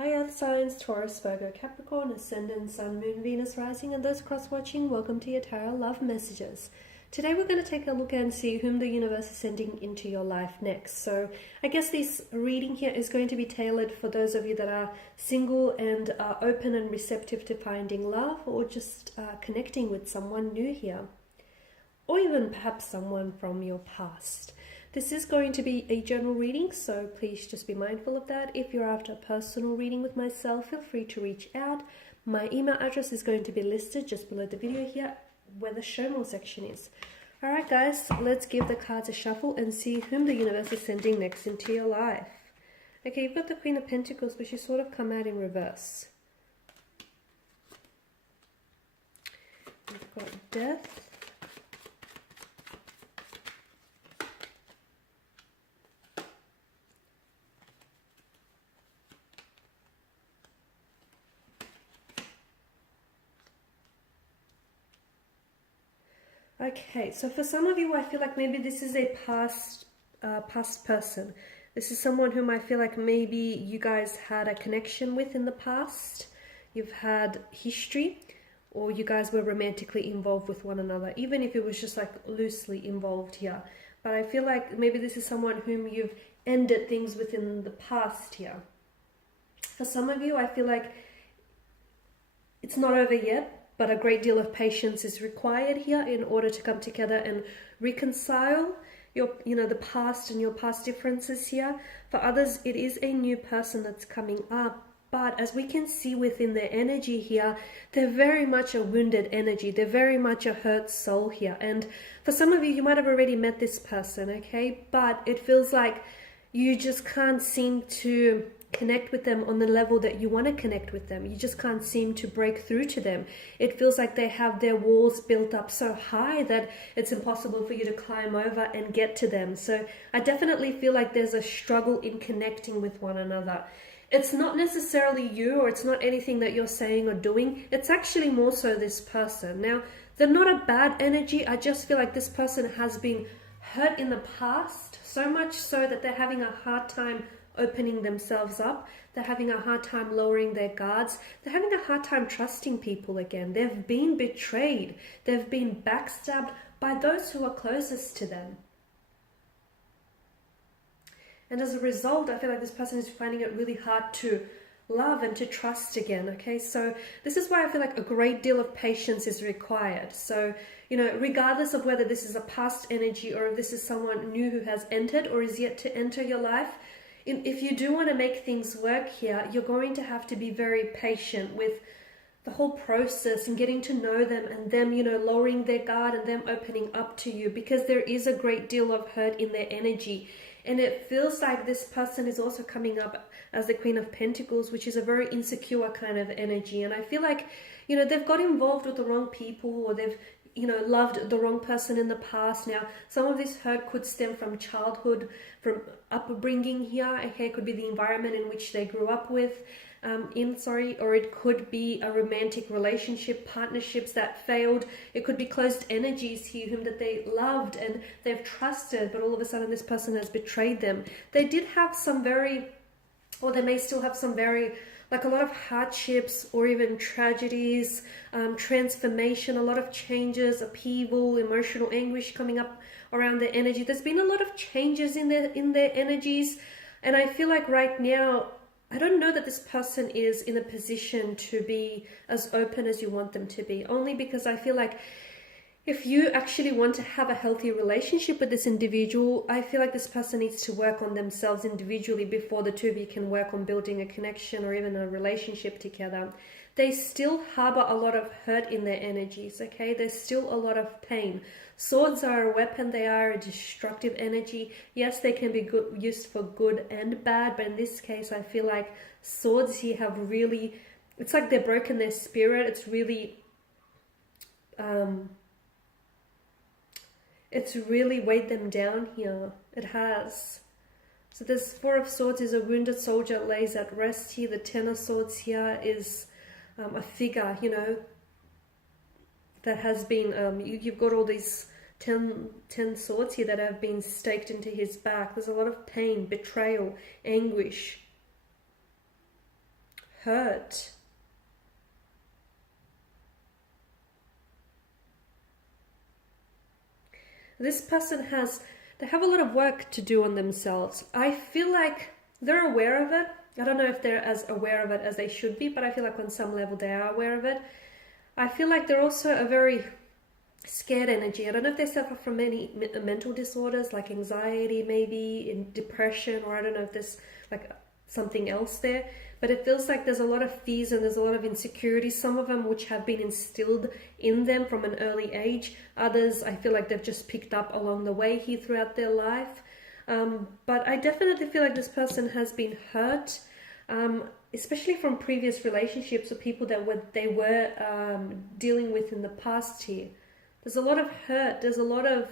Hi Earth signs, Taurus, Virgo, Capricorn, Ascendant, Sun, Moon, Venus, Rising, and those cross-watching, welcome to your Tarot Love Messages. Today we're going to take a look and see whom the universe is sending into your life next. So I guess this reading here is going to be tailored for those of you that are single and are open and receptive to finding love, or just connecting with someone new here, or even perhaps someone from your past. This is going to be a general reading, so please just be mindful of that. If you're after a personal reading with myself, feel free to reach out. My email address is going to be listed just below the video here, where the show more section is. Alright guys, let's give the cards a shuffle and see whom the universe is sending next into your life. Okay, you've got the Queen of Pentacles, which is sort of come out in reverse. We've got Death. Okay, so for some of you, I feel like maybe this is a past person. This is someone whom I feel like maybe you guys had a connection with in the past. You've had history, or you guys were romantically involved with one another, even if it was just like loosely involved here. But I feel like maybe this is someone whom you've ended things with in the past here. For some of you, I feel like it's not over yet, but a great deal of patience is required here in order to come together and reconcile the past and your past differences here. For others, it is a new person that's coming up, but as we can see within their energy here, they're very much a wounded energy. They're very much a hurt soul here. And for some of you, you might have already met this person, okay? But it feels like you just can't seem to connect with them on the level that you want to connect with them. You just can't seem to break through to them. It feels like they have their walls built up so high that it's impossible for you to climb over and get to them. So I definitely feel like there's a struggle in connecting with one another. It's not necessarily you, or it's not anything that you're saying or doing. It's actually more so this person. Now, they're not a bad energy. I just feel like this person has been hurt in the past, so much so that they're having a hard time opening themselves up. They're having a hard time lowering their guards. They're having a hard time trusting people again. They've been betrayed. They've been backstabbed by those who are closest to them. And as a result, I feel like this person is finding it really hard to love and to trust again. Okay, so this is why I feel like a great deal of patience is required. So, regardless of whether this is a past energy or if this is someone new who has entered or is yet to enter your life, if you do want to make things work here, you're going to have to be very patient with the whole process and getting to know them, and them, lowering their guard and them opening up to you, because there is a great deal of hurt in their energy. And it feels like this person is also coming up as the Queen of Pentacles, which is a very insecure kind of energy. And I feel like, they've got involved with the wrong people, or they've loved the wrong person in the past. Now, some of this hurt could stem from childhood, from upbringing here. Okay, it could be the environment in which they grew up with, or it could be a romantic relationship, partnerships that failed. It could be closed energies here, whom that they loved and they've trusted, but all of a sudden this person has betrayed them. They did have some or they may still have some like a lot of hardships or even tragedies, transformation, a lot of changes, upheaval, emotional anguish coming up around their energy. There's been a lot of changes in their energies, and I feel like right now, I don't know that this person is in a position to be as open as you want them to be, only because I feel like if you actually want to have a healthy relationship with this individual, I feel like this person needs to work on themselves individually before the two of you can work on building a connection or even a relationship together. They still harbor a lot of hurt in their energies, okay? There's still a lot of pain. Swords are a weapon. They are a destructive energy. Yes, they can be used for good and bad, but in this case, I feel like swords here have really, it's like they've broken their spirit. It's really, it's really weighed them down here. It has. So this Four of Swords is a wounded soldier lays at rest here. The Ten of Swords here is a figure, that has been, you've got all these 10 swords here that have been staked into his back. There's a lot of pain, betrayal, anguish. hurt. This person they have a lot of work to do on themselves. I feel like they're aware of it. I don't know if they're as aware of it as they should be, but I feel like on some level they are aware of it. I feel like they're also a very scared energy. I don't know if they suffer from any mental disorders like anxiety, maybe in depression, or I don't know if there's like something else there, but it feels like there's a lot of fears and there's a lot of insecurities, some of them which have been instilled in them from an early age. Others I feel like they've just picked up along the way here throughout their life. But I definitely feel like this person has been hurt, especially from previous relationships or people that they were dealing with in the past here. There's a lot of hurt, there's a lot of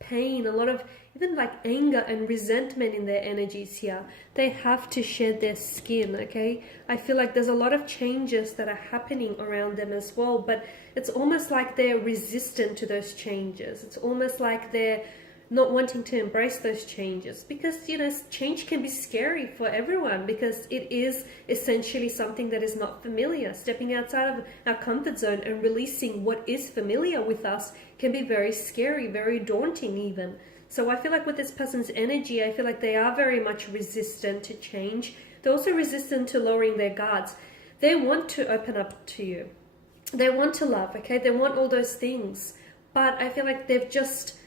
pain, a lot of even like anger and resentment in their energies here. They have to shed their skin, okay? I feel like there's a lot of changes that are happening around them as well, but it's almost like they're resistant to those changes. It's almost like they're not wanting to embrace those changes, because you know, change can be scary for everyone, because it is essentially something that is not familiar. Stepping outside of our comfort zone and releasing what is familiar with us can be very scary, very daunting even. So I feel like with this person's energy, I feel like they are very much resistant to change. They're also resistant to lowering their guards. They want to open up to you, they want to love, okay, they want all those things, but I feel like they've just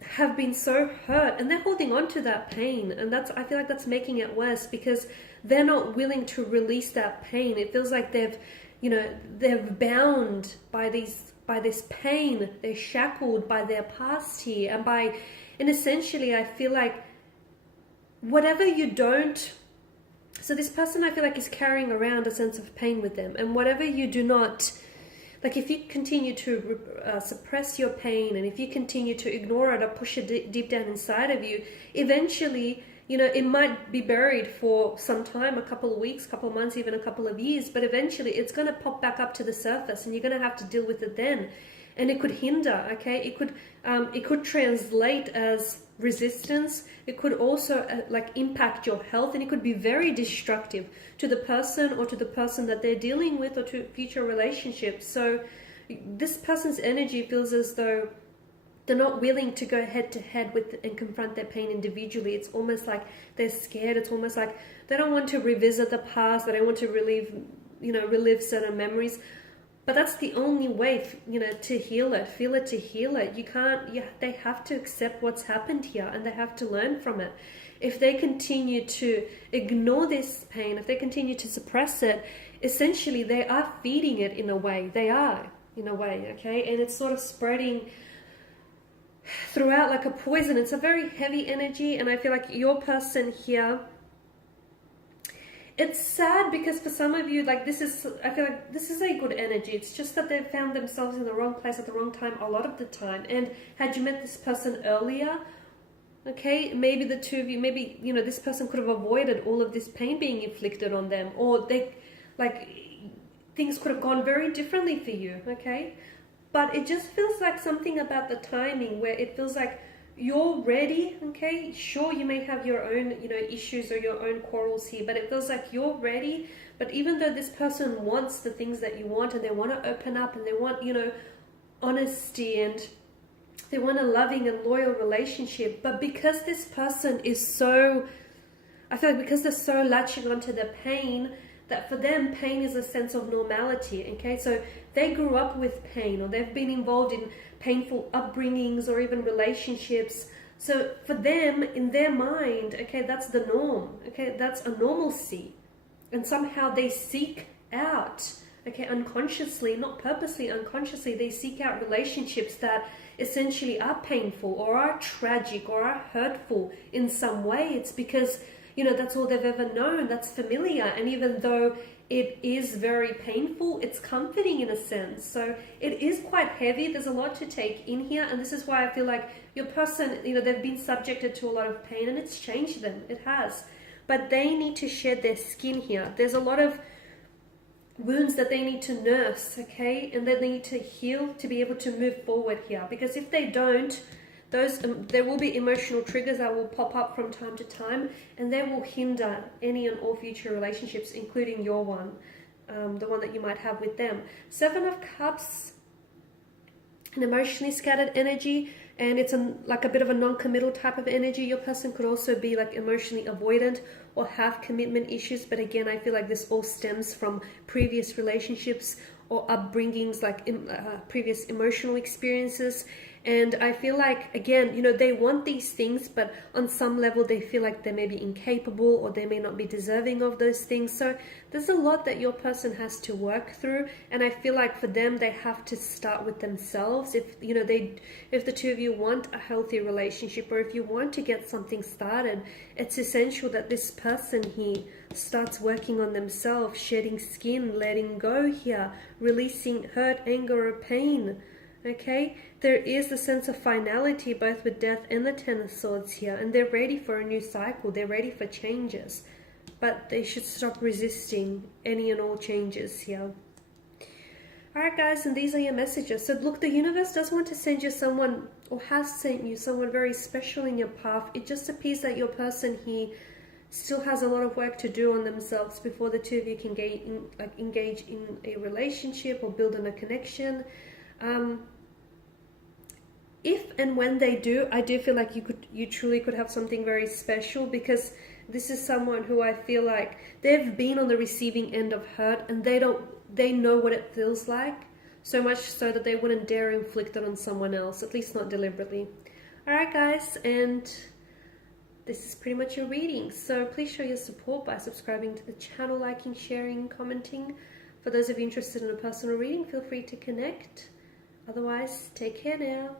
have been so hurt and they're holding on to that pain, and I feel like that's making it worse, because they're not willing to release that pain. It feels like they're bound by this pain. They're shackled by their past here, and essentially I feel like whatever you don't, so this person I feel like is carrying around a sense of pain with them, and whatever you do not, like if you continue to suppress your pain, and if you continue to ignore it or push it deep down inside of you, eventually, you know, it might be buried for some time, a couple of weeks, couple of months, even a couple of years, but eventually it's going to pop back up to the surface, and you're going to have to deal with it then. And it could hinder, okay? It could translate as resistance. It could also like impact your health, and it could be very destructive to the person or to the person that they're dealing with, or to future relationships. So this person's energy feels as though they're not willing to go head to head with and confront their pain individually. It's almost like they're scared. It's almost like they don't want to revisit the past. They don't want to relive certain memories. But that's the only way, you know, to heal it, feel it to heal it. They have to accept what's happened here, and they have to learn from it. If they continue to ignore this pain, if they continue to suppress it, essentially they are feeding it in a way. They are, in a way, okay? And it's sort of spreading throughout like a poison. It's a very heavy energy, and I feel like your person here, it's sad because for some of you, like I feel like this is a good energy. It's just that they've found themselves in the wrong place at the wrong time a lot of the time. And had you met this person earlier, okay, maybe the two of you, maybe, you know, this person could have avoided all of this pain being inflicted on them, or things could have gone very differently for you, okay? But it just feels like something about the timing where it feels like you're ready, okay? Sure, you may have your own, you know, issues or your own quarrels here, but it feels like you're ready. But even though this person wants the things that you want, and they want to open up, and they want, you know, honesty, and they want a loving and loyal relationship, but because this person is so, I feel like because they're so latching onto the pain, that for them, pain is a sense of normality, okay? So they grew up with pain, or they've been involved in painful upbringings or even relationships. So for them, in their mind, okay, that's the norm, okay? That's a normalcy. And somehow they seek out, okay, unconsciously, not purposely, unconsciously, they seek out relationships that essentially are painful or are tragic or are hurtful in some way. It's because, you know, that's all they've ever known, that's familiar. And even though it is very painful, it's comforting in a sense. So it is quite heavy. There's a lot to take in here. And this is why I feel like your person, you know, they've been subjected to a lot of pain, and it's changed them. It has. But they need to shed their skin here. There's a lot of wounds that they need to nurse, okay? And that they need to heal to be able to move forward here. Because if they don't, those there will be emotional triggers that will pop up from time to time, and they will hinder any and all future relationships, including your one, the one that you might have with them. Seven of Cups, an emotionally scattered energy, and it's like a bit of a non-committal type of energy. Your person could also be like emotionally avoidant or have commitment issues, but again, I feel like this all stems from previous relationships or upbringings, like previous emotional experiences. And I feel like, again, you know, they want these things, but on some level they feel like they may be incapable, or they may not be deserving of those things. So there's a lot that your person has to work through, and I feel like for them, they have to start with themselves. If, you know, if the two of you want a healthy relationship, or if you want to get something started, it's essential that this person here starts working on themselves, shedding skin, letting go here, releasing hurt, anger, or pain. Okay, there is the sense of finality both with Death and the Ten of Swords here, and they're ready for a new cycle. They're ready for changes, but they should stop resisting any and all changes here. Alright guys, and these are your messages. So look, the universe does want to send you someone, or has sent you someone very special in your path. It just appears that your person here still has a lot of work to do on themselves before the two of you can engage in a relationship or build on a connection. If and when they do, I do feel like you truly could have something very special, because this is someone who I feel like they've been on the receiving end of hurt, and they know what it feels like, so much so that they wouldn't dare inflict it on someone else, at least not deliberately. Alright guys, and this is pretty much your reading. So please show your support by subscribing to the channel, liking, sharing, commenting. For those of you interested in a personal reading, feel free to connect. Otherwise, take care now.